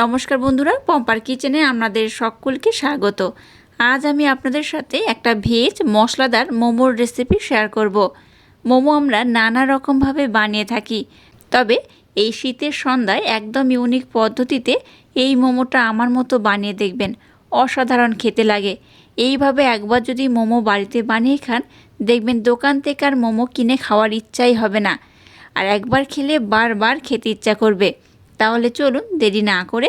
নমস্কার বন্ধুরা, পম্পার কিচেনে আপনাদের সকলকে স্বাগত। আজ আমি আপনাদের সাথে একটা ভেজ মশলাদার মোমোর রেসিপি শেয়ার করব। মোমো আমরা নানা রকমভাবে বানিয়ে থাকি, তবে এই শীতের সন্ধ্যায় একদম ইউনিক পদ্ধতিতে এই মোমোটা আমার মতো বানিয়ে দেখবেন, অসাধারণ খেতে লাগে। এইভাবে একবার যদি মোমো বাড়িতে বানিয়ে খান, দেখবেন দোকান থেকে আর মোমো কিনে খাওয়ার ইচ্ছাই হবে না, আর একবার খেলে বারবার খেতে ইচ্ছা করবে। তাহলে চলুন দেরি না করে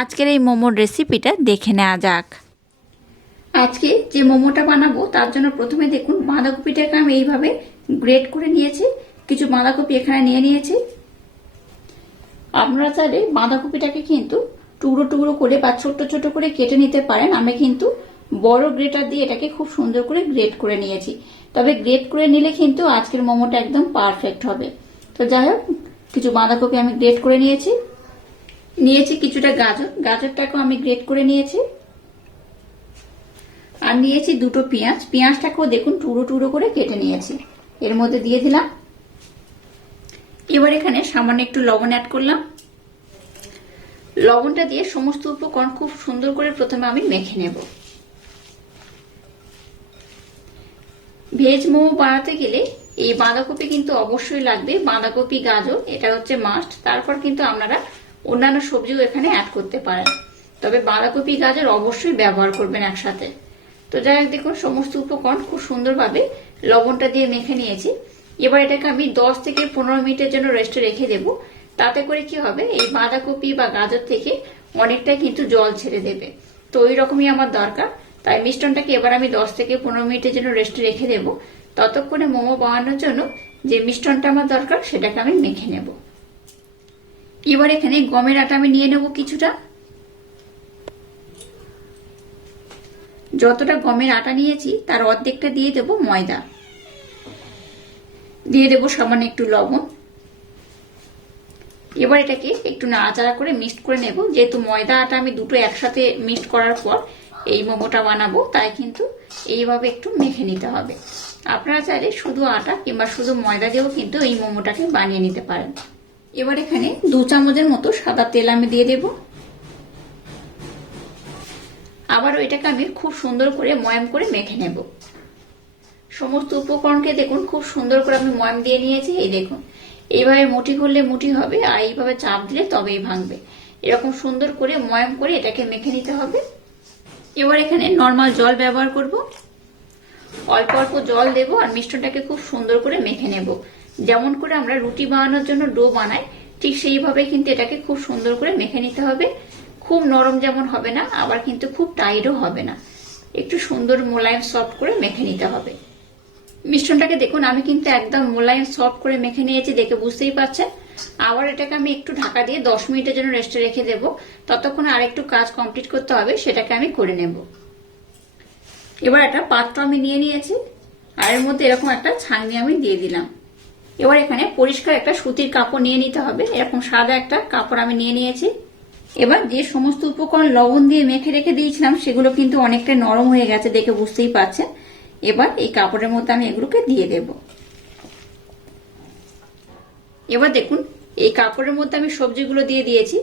আজকের এই মোমোর রেসিপিটা দেখে নেওয়া যাক। আজকে যে মোমোটা বানাবো তার জন্য প্রথমে দেখুন বাঁধাকপিটাকে আমি এইভাবে গ্রেট করে নিয়েছি। কিছু বাঁধাকপি এখানে নিয়ে নিয়েছি। আপনারা চাইলে বাঁধাকপিটাকে কিন্তু টুকরো টুকরো করে বা ছোট ছোট করে কেটে নিতে পারেন। আমি কিন্তু বড় গ্রেটার দিয়ে এটাকে খুব সুন্দর করে গ্রেট করে নিয়েছি। তবে গ্রেট করে নিলে কিন্তু আজকের মোমোটা একদম পারফেক্ট হবে। তো যাই হোক, কিছু বাঁধাকপি আমি গ্রেট করে নিয়েছি। কিছুটা গাজরটাকেও আমি গ্রেট করে নিয়েছি। আর নিয়েছি দুটো পেঁয়াজটাকেও দেখুন টুকরো টুকরো করে কেটে নিয়েছি, এর মধ্যে দিয়ে দিলাম। এবার এখানে সামান্য একটু লবণ অ্যাড করলাম। লবণটা দিয়ে সমস্ত উপকরণ খুব সুন্দর করে প্রথমে আমি মেখে নেব। ভেজ মোমো বানাতে গেলে এই বাঁধাকপি কিন্তু অবশ্যই লাগবে। বাঁধাকপি, গাজর এটা হচ্ছে মাস্ট। তারপর কিন্তু আপনারা অন্যান্য সবজিও এখানে অ্যাড করতে পারেন, তবে বাঁধাকপি, গাজর অবশ্যই ব্যবহার করবেন একসাথে। তো যাই হোক, দেখুন সমস্ত উপকরণ খুব সুন্দরভাবে লবণটা দিয়ে মেখে নিয়েছি। এবার এটাকে আমি 10 থেকে 15 মিনিটের জন্য রেস্টে রেখে দেব। তাতে করে কি হবে, এই বাঁধাকপি বা গাজর থেকে অনেকটাই কিন্তু জল ছেড়ে দেবে। তো ওই রকমই আমার দরকার। তাই মিশ্রণটাকে এবার আমি 10 থেকে 15 মিনিটের জন্য রেস্টে রেখে দেব। ততক্ষণে মোমো বানানোর জন্য যে মিশ্রণটা আমার দরকার সেটাকে আমি মেখে নেব। এবার এখানে গমের আটা আমি নিয়ে নেব কিছুটা। যতটা গমের আটা নিয়েছি তার অর্ধেকটা দিয়ে দেব ময়দা, দিয়ে দেব সামান্য একটু লবণ। এবার এটাকে একটু নাড়াচাড়া করে মিক্সড করে নেব। যেহেতু ময়দা আটা আমি দুটো একসাথে মিক্সড করার পর এই মোমোটা বানাবো, তাই কিন্তু এইভাবে একটু মেখে নিতে হবে। আপনারা চাইলে শুধু আটা কিংবা শুধু ময়দা দিয়েও কিন্তু এই মোমোটাকে বানিয়ে নিতে পারেন। এবার এখানে 2 চামচের মতো সাদা তেল আমি দিয়ে দেব। আবারও এটাকে আমি খুব সুন্দর করে ময়াম করে মেখে নেব। সমস্ত উপকরণকে দেখুন খুব সুন্দর করে আমি ময়াম দিয়ে নিয়েছি। এই দেখুন, এইভাবে মুঠি করলে মুঠি হবে, আর এইভাবে চাপ দিলে তবেই ভাঙবে। এরকম সুন্দর করে ময়াম করে এটাকে মেখে নিতে হবে। এবার এখানে নর্মাল জল ব্যবহার করব। অল্প অল্প জল দেব আর মিশ্রণটাকে খুব সুন্দর করে মেখে নেব। যেমন করে আমরা রুটি বানানোর জন্য ডো বানাই, ঠিক সেইভাবে কিন্তু এটাকে খুব সুন্দর করে মেখে নিতে হবে। খুব নরম যেমন হবে না, আবার কিন্তু খুব টাইটও হবে না। একটু সুন্দর মোলায়েম সফট করে মেখে নিতে হবে। মিশ্রণটাকে দেখুন আমি কিন্তু একদম মোলায়েম সফট করে মেখে নিয়েছি, দেখে বুঝতেই পারছেন। আবার এটাকে আমি একটু ঢাকা দিয়ে 10 মিনিটের জন্য রেস্টে রেখে দেব। ততক্ষণ আরেকটু কাজ কমপ্লিট করতে হবে, সেটাকে আমি করে নেব। এবার একটা পাত্র আমি নিয়ে নিয়েছি, আর এর মধ্যে এরকম একটা ছাঁকনি আমি দিয়ে দিলাম। এবার এখানে পরিষ্কার একটা সুতির কাপড় নিয়ে নিতে হবে। এরকম সাদা একটা কাপড় আমি নিয়ে নিয়েছি। এবার যে সমস্ত উপকরণ লবণ দিয়ে মেখে রেখে দিয়েছিলাম সেগুলো কিন্তু অনেকটা নরম হয়ে গেছে, দেখে বুঝতেই পারছেন। এবার এই কাপড়ের মধ্যে আমি এগুলোকে দিয়ে দেব। এবার দেখুন এই কাপড়ের মধ্যে আমি সবজিগুলো দিয়ে দিয়েছি।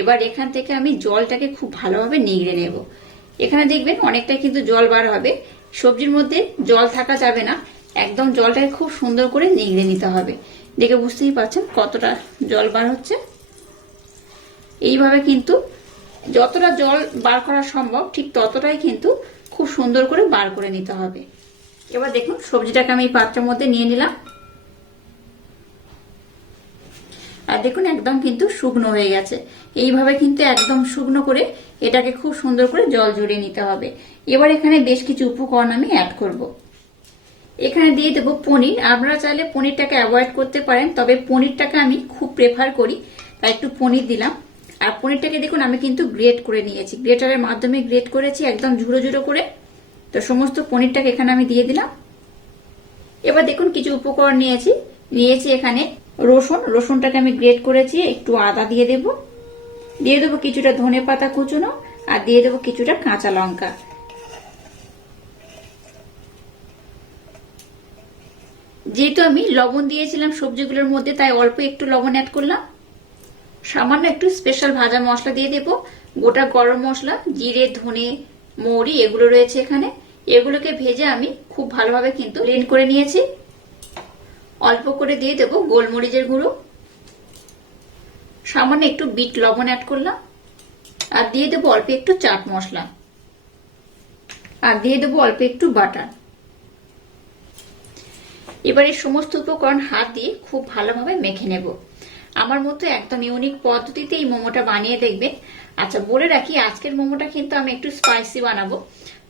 এবার এখান থেকে আমি জলটাকে খুব ভালোভাবে নিংড়ে নেব। এখানে দেখবেন অনেকটা কিন্তু জল বার হবে। সবজির মধ্যে জল থাকা যাবে না, একদম জলটাকে খুব সুন্দর করে নিংড়ে নিতে হবে। দেখে বুঝতেই পারছেন কতটা জল বার হচ্ছে। এইভাবে কিন্তু যতটা জল বার করা সম্ভব ঠিক ততটাই কিন্তু খুব সুন্দর করে বার করে নিতে হবে। এবার দেখুন সবজিটাকে আমি পাত্রের মধ্যে নিয়ে নিলাম। আর দেখুন একদম কিন্তু শুকনো হয়ে গেছে। এইভাবে কিন্তু একদম শুকনো করে এটাকে খুব সুন্দর করে জল ঝরিয়ে নিতে হবে। এবার এখানে বেশ কিছু উপকরণ আমি অ্যাড করব। এখানে দিয়ে দেবো পনির। আপনারা চাইলে পনিরটাকে অ্যাভয়েড করতে পারেন, তবে পনিরটাকে আমি খুব প্রেফার করি, তাই একটু পনির দিলাম। আর পনিরটাকে দেখুন আমি কিন্তু গ্রেট করে নিয়েছি, গ্রেটারের মাধ্যমে গ্রেট করেছি একদম ঝুড়ো ঝুড়ো করে। তো সমস্ত পনিরটাকে এখানে আমি দিয়ে দিলাম। এবার দেখুন কিছু উপকরণ নিয়েছি এখানে রসুনটাকে আমি গ্রেট করেছি। একটু আদা দিয়ে দেবো কিছুটা ধনেপাতা কুচনো, আর দিয়ে দেবো কিছুটা কাঁচা লঙ্কা। যেহেতু আমি লবণ দিয়েছিলাম সবজিগুলোর মধ্যে, তাই অল্প একটু লবণ অ্যাড করলাম। সামান্য একটু স্পেশাল ভাজা মশলা দিয়ে দেব, গোটা গরম মশলা, জিরে, ধনে, মৌরি এগুলো রয়েছে এখানে। এগুলোকে ভেজে আমি খুব ভালোভাবে কিন্তু ব্লেন্ড করে নিয়েছি। অল্প করে দিয়ে দেব গোলমরিচের গুঁড়ো, সামান্য একটু বিট লবণ অ্যাড করলাম, আর দিয়ে দেবো অল্প একটু চাট মশলা, আর দিয়ে দেবো অল্প একটু বাটার। এবার এই সমস্ত উপকরণ হাত দিয়ে খুব ভালোভাবে মেখে নেব। আমার মতো একদম ইউনিক পদ্ধতিতে এই মোমোটা বানিয়ে দেখবেন। আচ্ছা, বলে রাখি আজকের মোমোটা কিন্তু আমি একটু স্পাইসি বানাবো।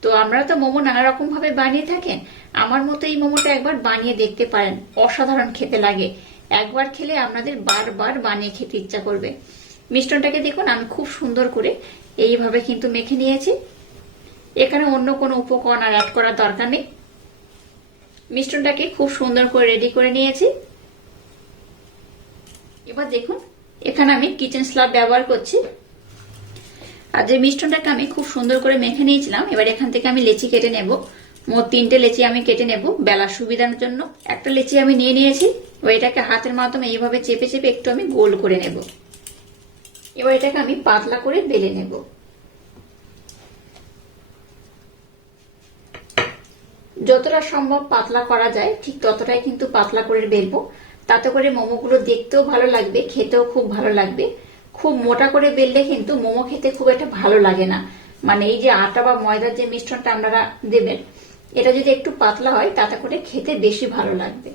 তো আপনারা তো মোমো নানা রকম ভাবে বানিয়ে থাকেন, আমার মতো এই মোমোটা একবার বানিয়ে দেখতে পারেন, অসাধারণ খেতে লাগে। একবার খেলে আপনাদের বারবার বানিয়ে খেতে ইচ্ছা করবে। মিশ্রণটাকে দেখুন আমি খুব সুন্দর করে এইভাবে কিন্তু মেখে নিয়েছি। এখানে অন্য কোনো উপকরণ আর অ্যাড করার দরকার নেই। মিশ্রণটাকে খুব সুন্দর করে রেডি করে নিয়েছি। এবার দেখুন এখানে আমি কিচেন স্ল্যাব ব্যবহার করছি। আর যে মিশ্রণটাকে আমি খুব সুন্দর করে মেখে নিয়েছিলাম, এবার এখান থেকে আমি লেচি কেটে নেব। মোট 3টে লেচি আমি কেটে নেব বেলার সুবিধার জন্য। একটা লেচি আমি নিয়ে নিয়েছি, এবার এটাকে হাতের মাধ্যমে এইভাবে চেপে চেপে একটু আমি গোল করে নেব। এবার এটাকে আমি পাতলা করে বেলে নেব। যতটা সম্ভব পাতলা করা যায় ঠিক ততটাই কিন্তু পাতলা করে বেলবো, তাতে করে মোমোগুলো দেখতেও ভালো লাগবে, খেতেও খুব ভালো লাগবে। খুব মোটা করে বেললে কিন্তু মোমো খেতে খুব একটা ভালো লাগে না। মানে এই যে আটা বা ময়দার যে মিশ্রণটা আপনারা দেবেন, এটা যদি একটু পাতলা হয় তাতে করে খেতে বেশি ভালো লাগবে।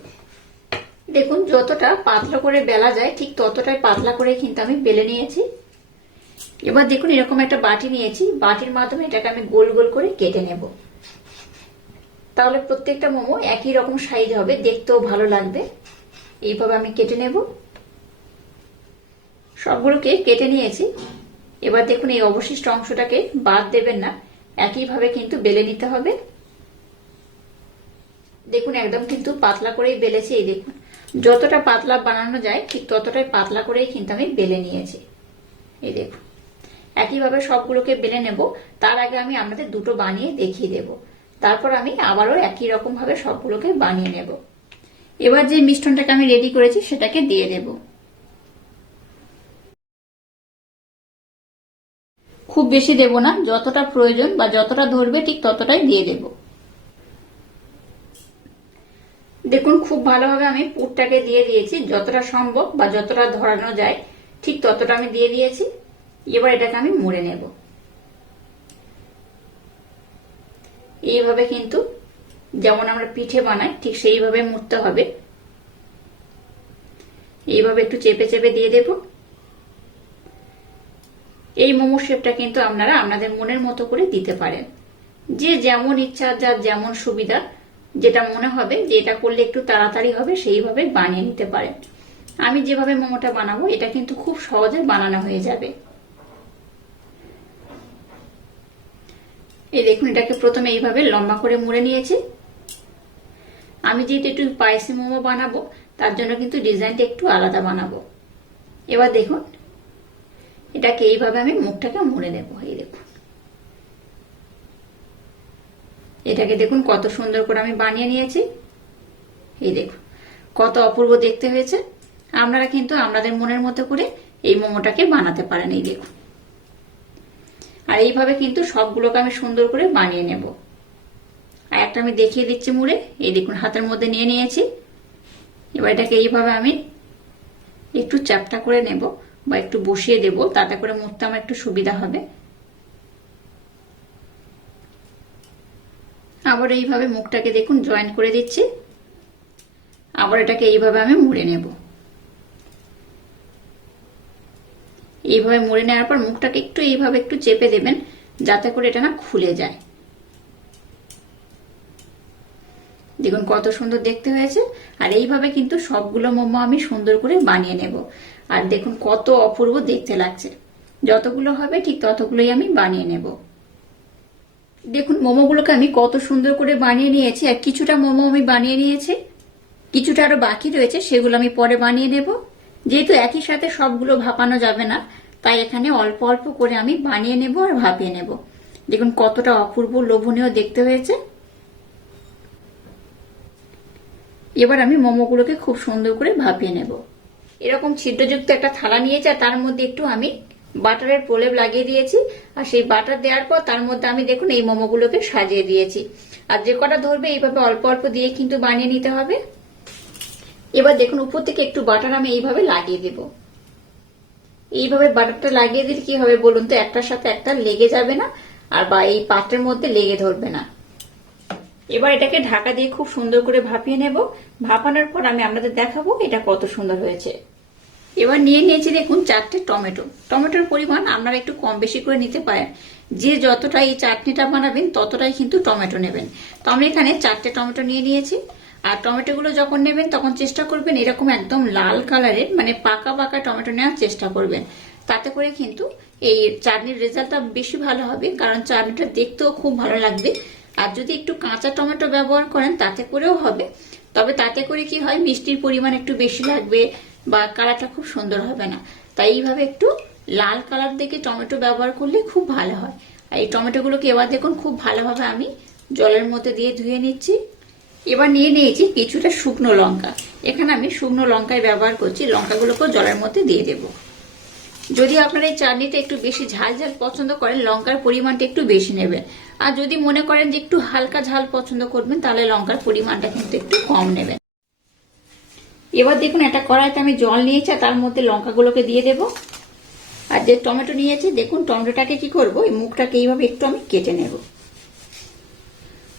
দেখুন যতটা পাতলা করে বেলা যায় ঠিক ততটাই পাতলা করে কিন্তু আমি বেলে নিয়েছি। এবার দেখুন এরকম একটা বাটি নিয়েছি, বাটির মাধ্যমে এটাকে আমি গোল গোল করে কেটে নেব। তাহলে প্রত্যেকটা মোমো একই রকম সাইজ হবে, দেখতেও ভালো লাগবে। এইভাবে আমি কেটে নেব। সবগুলোকে কেটে নিয়েছি। এবার দেখুন এই অবশিষ্ট অংশটাকে বাদ দেবেন না, একইভাবে কিন্তু বেলে নিতে হবে। দেখুন একদম কিন্তু পাতলা করেই বেলেছি। এই দেখুন যতটা পাতলা বানানো যায় ঠিক ততটাই পাতলা করেই কিন্তু আমি বেলে নিয়েছি। এই দেখুন একইভাবে সবগুলোকে বেলে নেব। তার আগে আমি আপনাদের দুটো বানিয়ে দেখিয়ে দেব, তারপর আমি আবারও একই রকম ভাবে সবগুলোকে বানিয়ে নেব। এবার যে মিশ্রণটাকে আমি রেডি করেছি সেটাকে দিয়ে দেব। খুব বেশি দেব না, যতটা প্রয়োজন বা যতটা ধরবে ঠিক ততটাই দিয়ে দেব। দেখুন খুব ভালোভাবে আমি পুরটাকে দিয়ে দিয়েছি, যতটা সম্ভব বা যতটা ধরানো যায় ঠিক ততটা আমি দিয়ে দিয়েছি। এবার এটাকে আমি মুড়ে নেব। এইভাবে কিন্তু যেমন আমরা পিঠে বানাই ঠিক সেইভাবে মুড়তে হবে। এইভাবে একটু চেপে চেপে দিয়ে দেব। এই মোমো শেপটা কিন্তু আপনারা আপনাদের মনের মতো করে দিতে পারেন, যে যেমন ইচ্ছা, যার যেমন সুবিধা, যেটা মনে হবে যে এটা করলে একটু তাড়াতাড়ি হবে সেইভাবে বানিয়ে নিতে পারেন। আমি যেভাবে মোমোটা বানাবো এটা কিন্তু খুব সহজে বানানো হয়ে যাবে। এই দেখুন এটাকে প্রথমে এইভাবে লম্বা করে মুড়ে নিয়েছি। আমি যেহেতু একটু স্পাইসি মোমো বানাবো তার জন্য কিন্তু ডিজাইনটা একটু আলাদা বানাবো। এবার দেখুন এটাকে এইভাবে আমি মুখটাকে মুড়ে নেব। এই দেখুন এটাকে দেখুন কত সুন্দর করে আমি বানিয়ে নিয়েছি। এই দেখুন কত অপূর্ব দেখতে হয়েছে। আপনারা কিন্তু আপনাদের মনের মতো করে এই মোমোটাকে বানাতে পারেন। এই দেখুন আর এইভাবে কিন্তু সবগুলোকে আমি সুন্দর করে বানিয়ে নেব। আর একটা আমি দেখিয়ে দিচ্ছি মুড়ে। এই দেখুন হাতের মধ্যে নিয়ে নিয়েছি। এবার এটাকে এইভাবে আমি একটু চ্যাপটা করে নেব বা একটু বসিয়ে দেব, তাতে করে মুড়তে আমার একটু সুবিধা হবে। আবার এইভাবে মুখটাকে দেখুন জয়েন করে দিচ্ছি। আবার এটাকে এইভাবে আমি মুড়ে নেব। এইভাবে মুড়ে নেওয়ার পর মুখটাকে একটু এইভাবে একটু চেপে দেবেন যাতে করে এটা না খুলে যায়। দেখুন কত সুন্দর দেখতে হয়েছে। আর এইভাবে কিন্তু সবগুলো মোমো আমি সুন্দর করে বানিয়ে নেব। আর দেখুন কত অপূর্ব দেখতে লাগছে। যতগুলো হবে ঠিক ততগুলোই আমি বানিয়ে নেব। দেখুন মোমোগুলোকে আমি কত সুন্দর করে বানিয়ে নিয়েছি। আর কিছুটা মোমো আমি বানিয়ে নিয়েছি, কিছুটা আরো বাকি রয়েছে, সেগুলো আমি পরে বানিয়ে নেব। যেহেতু একই সাথে সবগুলো ভাপানো যাবে না, তাই এখানে অল্প অল্প করে আমি বানিয়ে নেব আর ভাপিয়ে নেব। দেখুন কতটা অপূর্ব লোভনীয় দেখতে হয়েছে। এবার আমি মোমোগুলোকে খুব সুন্দর করে ভাপিয়ে নেব। এরকম ছিদ্রযুক্ত একটা থালা নিয়েছি আর তার মধ্যে একটু আমি বাটারের প্রলেপ লাগিয়ে দিয়েছি। আর সেই বাটার দেওয়ার পর তার মধ্যে আমি দেখুন এই মোমোগুলোকে সাজিয়ে দিয়েছি। আর যে কটা ধরবে এইভাবে অল্প অল্প দিয়ে কিন্তু বানিয়ে নিতে হবে। এবার দেখুন উপর থেকে একটু বাটার আমি এইভাবে লাগিয়ে দেব। এইভাবে বাটারটা লাগিয়ে দিলে কি হবে বলুন তো, একটার সাথে একটা লেগে যাবে না আর বা এই পাত্রের মধ্যে লেগে ধরবে না। এবার এটাকে ঢাকা দিয়ে খুব সুন্দর করে ভাপিয়ে নেব। ভাপানোর পর আমি আপনাদের দেখাবো এটা কত সুন্দর হয়েছে। এবার নিয়ে নিয়েছি দেখুন 4টে টমেটো। টমেটোর পরিমাণ আপনারা একটু কম বেশি করে নিতে পারেন, যে যতটা এই চাটনিটা বানাবেন ততটাই কিন্তু টমেটো নেবেন। তো আমি এখানে 4টে টমেটো নিয়ে নিয়েছি। আর টমেটোগুলো যখন নেবেন তখন চেষ্টা করবেন এরকম একদম লাল কালারের, মানে পাকা পাকা টমেটো নেওয়ার চেষ্টা করবেন। তাতে করে কিন্তু এই চাটনির রেজাল্টটা বেশি ভালো হবে, কারণ চাটনিটা দেখতেও খুব ভালো লাগবে। আর যদি একটু কাঁচা টমেটো ব্যবহার করেন তাতে করেও হবে, তবে তাতে করে কি হয় মিষ্টির পরিমাণ একটু বেশি লাগবে বা কালারটা খুব সুন্দর হবে না। তাই এইভাবে একটু লাল কালার দেখে টমেটো ব্যবহার করলে খুব ভালো হয়। আর এই টমেটোগুলোকে এবার দেখুন খুব ভালোভাবে আমি জলের মধ্যে দিয়ে ধুয়ে নিচ্ছি। এবার নিয়ে নিয়েছি কিছুটা শুকনো লঙ্কা। এখানে আমি শুকনো লঙ্কায় ব্যবহার করছি। লঙ্কাগুলোকেও জলের মধ্যে দিয়ে দেব। যদি আপনারা এই চাটনিটা একটু বেশি ঝাল ঝাল পছন্দ করেন লঙ্কার পরিমাণটা একটু বেশি নেবেন। আর যদি মনে করেন যে একটু হালকা ঝাল পছন্দ করবেন তাহলে লঙ্কার পরিমাণটা কিন্তু একটু কম নেবেন। এবার দেখুন একটা কড়াইতে আমি জল নিয়েছি, তার মধ্যে লঙ্কাগুলোকে দিয়ে দেব। আর যে টমেটো নিয়েছি দেখুন টমেটোটাকে কি করব, এই মুখটাকে এইভাবে একটু আমি কেটে নেব।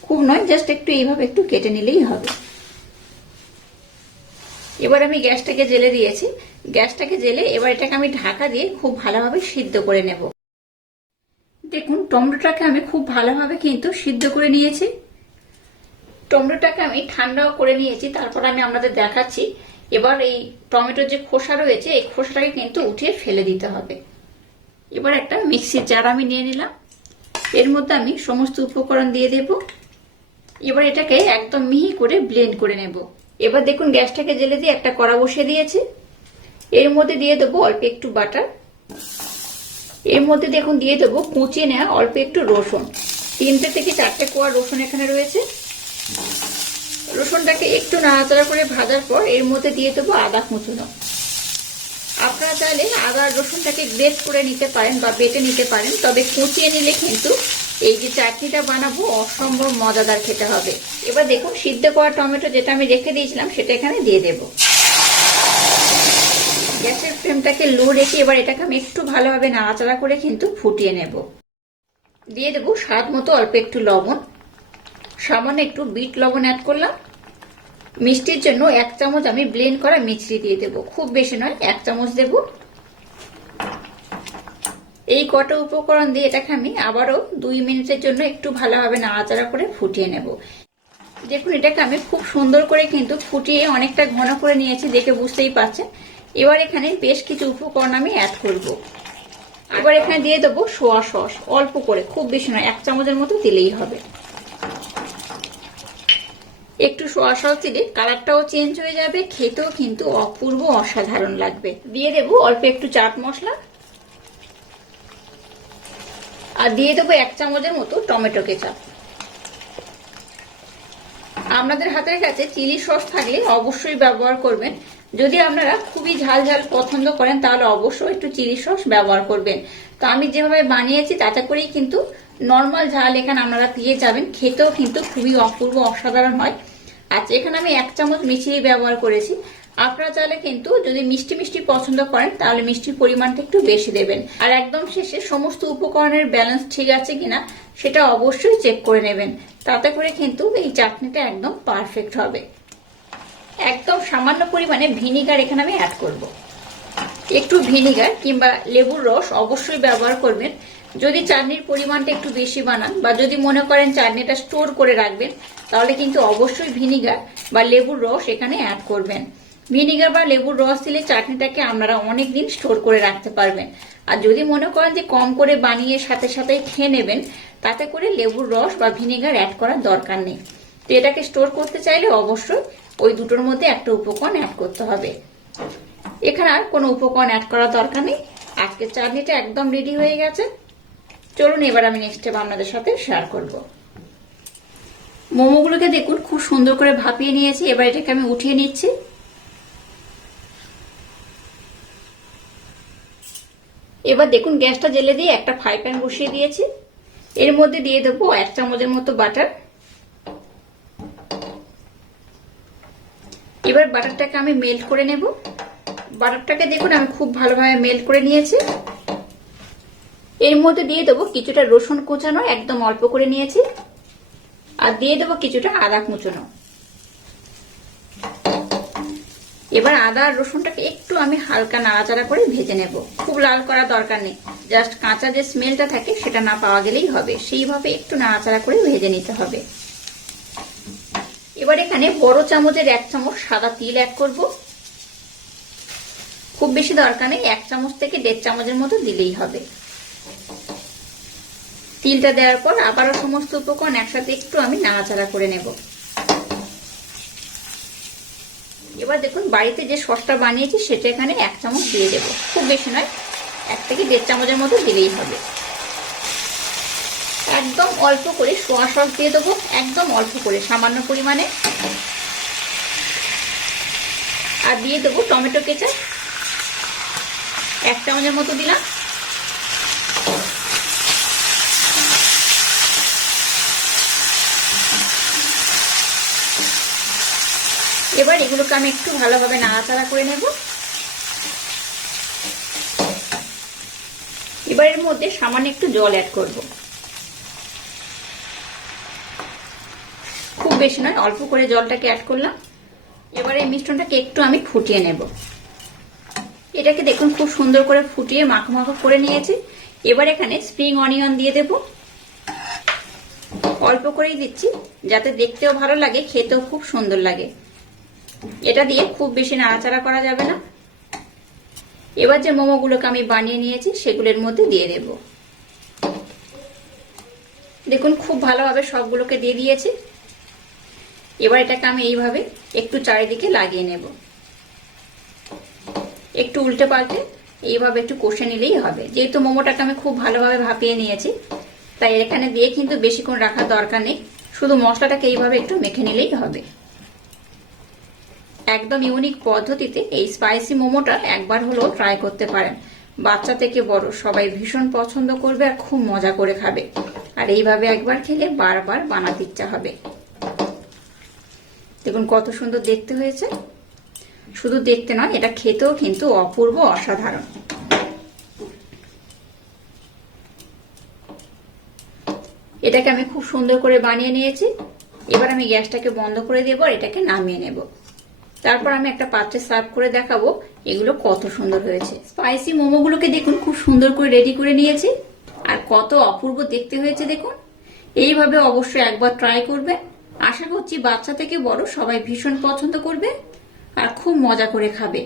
খুব নয়, জাস্ট একটু এইভাবে একটু কেটে নিলেই হবে। এবার আমি গ্যাসটাকে জেলে দিয়েছি। গ্যাসটাকে জেলে এবার এটাকে আমি ঢাকা দিয়ে খুব ভালোভাবে সিদ্ধ করে নেব। দেখুন টমেটোটাকে আমি খুব ভালোভাবে কিন্তু সিদ্ধ করে নিয়েছি। টমেটোটাকে আমি ঠান্ডাও করে নিয়েছি, তারপর আমি আপনাদের দেখাচ্ছি। এবার এই টমেটোর যে খোসা রয়েছে এই খোসাটাকে কিন্তু উঠিয়ে ফেলে দিতে হবে। এবার একটা মিক্সির জার আমি নিয়ে নিলাম, এর মধ্যে আমি সমস্ত উপকরণ দিয়ে দেব। এবার এটাকে একদম মিহি করে ব্লেন্ড করে নেব। এবার দেখুন গ্যাসটাকে জেলে দিয়ে একটা কড়া বসিয়ে দিয়েছি। এর মধ্যে দিয়ে দেবো অল্প একটু বাটার। এর মধ্যে দেখুন দিয়ে দেবো কুচিয়ে নেওয়া অল্প একটু রসুন। 3টে থেকে 4টে কোয়া রসুন এখানে রয়েছে। রসুনটাকে একটু নাড়াচাড়া করে ভাজার পর এর মধ্যে দিয়ে দেবো আদা কুচনো। আপনারা চাইলে আদা রসুনটাকে গ্রেট করে নিতে পারেন বা বেটে নিতে পারেন, তবে কুচিয়ে নিলে কিন্তু এই যে চাটনিটা বানাবো অসম্ভব মজাদার খেতে হবে। এবার দেখুন সিদ্ধ করা টমেটো যেটা আমি রেখে দিয়েছিলাম সেটা এখানে দিয়ে দেব। গ্যাসের ফ্লেমটাকে লো রেখে এবার এটাকে আমি একটু ভালোভাবে নাড়াচাড়া করে কিন্তু ফুটিয়ে নেব। দিয়ে দেবো স্বাদ মতো অল্প একটু লবণ, সামান্য একটু বিট লবণ অ্যাড করলাম। মিষ্টির জন্য 1 চামচ আমি ব্লেন্ড করা মিছরি দিয়ে দেবো, খুব বেশি নয় 1 চামচ দেব। এই কটা উপকরণ দিয়ে এটাকে আমি আবারও 2 মিনিটের জন্য একটু ভালোভাবে নাড়াচাড়া করে ফুটিয়ে নেব। দেখুন এটাকে আমি খুব সুন্দর করে কিন্তু ফুটিয়ে অনেকটা ঘন করে নিয়েছি, দেখে বুঝতেই পারছেন। এবার এখানে বেশ কিছু উপকরণ আমি অ্যাড করব। এবার এখানে দিয়ে দেবো সোয়া সস অল্প করে, খুব বেশি নয় 1 চামচের মতো দিলেই হবে। একটু সোয়া সস দিলে কালারটাও চেঞ্জ হয়ে যাবে, খেতেও কিন্তু অপূর্ব অসাধারণ লাগবে। দিয়ে দেবো অল্প একটু চাট মশলা আর দিয়ে দেবো 1 চামচের মতো টমেটো কেচাপ। আপনাদের হাতের কাছে চিলি সস থাকলে অবশ্যই ব্যবহার করবেন। যদি আপনারা খুবই ঝাল ঝাল পছন্দ করেন তাহলে অবশ্যই একটু চিলি সস ব্যবহার করবেন। তো আমি যেভাবে বানিয়েছি তাতে করেই কিন্তু নর্মাল ঝাল এখানে আপনারা পেয়ে যাবেন, খেতেও কিন্তু খুবই অপূর্ব অসাধারণ হয়। আচ্ছা এখানে আমি 1 চামচ মিছরি ব্যবহার করেছি। আপনারা চাইলে কিন্তু যদি মিষ্টি মিষ্টি পছন্দ করেন তাহলে মিষ্টির পরিমাণটা একটু বেশি দেবেন। আর একদম শেষে সমস্ত উপকরণের ব্যালেন্স ঠিক আছে কিনা সেটা অবশ্যই চেক করে নেবেন, তাতে করে কিন্তু এই চাটনিটা একদম পারফেক্ট হবে। একদম সামান্য পরিমাণে ভিনিগার এখানে আমি অ্যাড করব। একটু ভিনিগার কিংবা লেবুর রস অবশ্যই ব্যবহার করবেন। যদি চাটনির পরিমাণটা একটু বেশি বানান বা যদি মনে করেন চাটনিটা স্টোর করে রাখবেন তাহলে কিন্তু অবশ্যই ভিনিগার বা লেবুর রস এখানে অ্যাড করবেন। ভিনিগার বা লেবুর রস দিলে চাটনিটাকে আপনারা অনেক দিন স্টোর করে রাখতে পারবেন। আর যদি মনে করেন যে কম করে বানিয়ে সাথে সাথে খেয়ে নেবেন তাতে করে লেবুর রস বা ভিনিগার অ্যাড করার দরকার নেই। তো এটাকে স্টোর করতে চাইলে অবশ্যই ওই দুটোর মধ্যে একটা উপকরণ অ্যাড করতে হবে। এখানে আর কোনো উপকরণ অ্যাড করার দরকার নেই। আজকের চাটনিটা একদম রেডি হয়ে গেছে। চলুন এবার আমি নেক্সট স্টেপ আপনাদের সাথে শেয়ার করব। মোমোগুলোকে দেখুন খুব সুন্দর করে ভাপিয়ে নিয়েছি। এবার এটাকে আমি উঠিয়ে নিচ্ছি। এবার দেখুন গ্যাসটা জ্বেলে দিয়ে একটা ফ্রাই প্যান বসিয়ে দিয়েছি। এর মধ্যে দিয়ে দেবো 1 চামচের মতো বাটার। এবার বাটারটাকে আমি মেল্ট করে নেব। বাটারটাকে দেখুন আমি খুব ভালোভাবে মেল্ট করে নিয়েছি। এর মধ্যে দিয়ে দেবো কিছুটা রসুন কুচানো, একদম অল্প করে নিয়েছি, আর দিয়ে দেবো কিছুটা আদা কুচানো। এবার আদা আর রসুনটাকে একটু আমি হালকা নাড়াচাড়া করে ভেজে নেব। খুব লাল করা দরকার নেই, জাস্ট কাঁচা যে স্মেলটা থাকে সেটা না পাওয়া গেলেই হবে, সেইভাবে একটু নাড়াচাড়া করে ভেজে নিতে হবে। এবার এখানে বড় চামচের 1 চামচ সাদা তিল অ্যাড করব। খুব বেশি দরকার নেই, 1 চামচ থেকে 1.5 চামচের মতো দিলেই হবে। তিলটা দেওয়ার পর আবারও সমস্ত উপকরণ একসাথে একটু আমি নাড়াচাড়া করে নেব। এবার দেখুন বাড়িতে যে সসটা বানিয়েছি সেটা এখানে 1 চামচ দিয়ে দেবো। খুব বেশি নয়, 1 থেকে 1.5 চামচের মতো দিলেই হবে। একদম অল্প করে সোয়া সস দিয়ে দেবো, একদম অল্প করে, সামান্য পরিমাণে। আর দিয়ে দেবো টমেটো কেচাপ, 1 চামচের মতো দিলাম। এবার এগুলোকে আমি একটু ভালোভাবে নাড়াচাড়া করে নেব। এবার এর মধ্যে সামান্য একটু জল অ্যাড করব, খুব বেশি নয়, অল্প করে জলটাকে অ্যাড করলাম। এবার এই মিশ্রণটাকে একটু আমি ফুটিয়ে নেব। এটাকে দেখুন খুব সুন্দর করে ফুটিয়ে মাখো মাখো করে নিয়েছি। এবার এখানে স্প্রিং অনিয়ন দিয়ে দেব, অল্প করেই দিচ্ছি, যাতে দেখতেও ভালো লাগে, খেতেও খুব সুন্দর লাগে। এটা দিয়ে খুব বেশি নাড়াচাড়া করা যাবে না। এবার যে মোমোগুলোকে আমি বানিয়ে নিয়েছি সেগুলোর মধ্যে দিয়ে দেব। দেখুন খুব ভালোভাবে সবগুলোকে দিয়ে দিয়েছি। এবার এটাকে আমি এইভাবে একটু চারিদিকে লাগিয়ে নেব, একটু উল্টে পাল্টে এইভাবে একটু কষে নিলেই হবে। যেহেতু মোমোটাকে আমি খুব ভালোভাবে ভাপিয়ে নিয়েছি, তাই এখানে দিয়ে কিন্তু বেশিক্ষণ রাখার দরকার নেই, শুধু মশলাটাকে এইভাবে একটু মেখে নিলেই হবে। একদম ইউনিক পদ্ধতিতে এই স্পাইসি মোমোটা একবার হলেও ট্রাই করতে পারেন। বাচ্চা থেকে বড় সবাই ভীষণ পছন্দ করবে আর খুব মজা করে খাবে। আর এইভাবে একবার খেলে বারবার বানাতে ইচ্ছা হবে। দেখুন কত সুন্দর দেখতে হয়েছে। শুধু দেখতে নয়, এটা খেতেও কিন্তু অপূর্ব, অসাধারণ। এটাকে আমি খুব সুন্দর করে বানিয়ে নিয়েছি। এবার আমি গ্যাসটাকে বন্ধ করে দেব আর এটাকে নামিয়ে নেব। তারপর আমি একটা পাত্রে সার্ভ করে দেখাবো এগুলো কত সুন্দর হয়েছে। স্পাইসি মোমোগুলোকে দেখুন খুব সুন্দর করে রেডি করে নিয়েছি, আর কত অপূর্ব দেখতে হয়েছে দেখুন। এইভাবে অবশ্যই একবার ট্রাই করবে। আশা করছি বাচ্চা থেকে বড় সবাই ভীষণ পছন্দ করবে আর খুব মজা করে খাবে।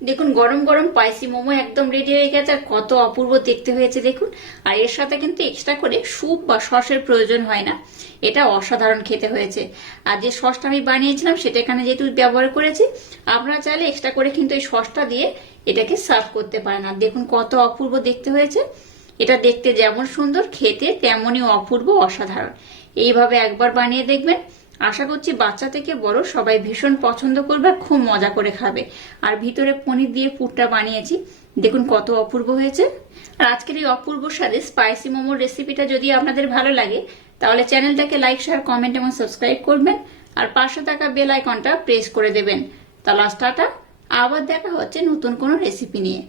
দেখুন গরম গরম স্পাইসি মোমো একদম রেডি হয়ে গেছে, আর কত অপূর্ব দেখতে হয়েছে দেখুন। আর এর সাথে কিন্তু এক্সট্রা করে স্যুপ বা সসের প্রয়োজন হয় না, এটা অসাধারণ খেতে হয়েছে। আর যে সসটা আমি বানিয়েছিলাম সেটা এখানে যেহেতু ব্যবহার করেছি, আপনারা চাইলে এক্সট্রা করে কিন্তু এই সসটা দিয়ে এটাকে সার্ভ করতে পারেন। আর দেখুন কত অপূর্ব দেখতে হয়েছে। এটা দেখতে যেমন সুন্দর, খেতে তেমনই অপূর্ব, অসাধারণ। এইভাবে একবার বানিয়ে দেখবেন, আশা করছি বাচ্চা থেকে বড় সবাই ভীষণ পছন্দ করবে, খুব মজা করে খাবে। আর ভিতরে পনির দিয়ে পুরটা বানিয়েছি, দেখুন কত অপূর্ব হয়েছে। আর আজকের এই অপূর্ব স্বাদে স্পাইসি মোমোর রেসিপিটা যদি আপনাদের ভালো লাগে তাহলে চ্যানেলটাকে লাইক, শেয়ার, কমেন্ট এবং সাবস্ক্রাইব করবেন, আর পাশে থাকা বেল আইকনটা প্রেস করে দেবেন। তাহলে টাটা, আবার দেখা হচ্ছে নতুন কোনো রেসিপি নিয়ে।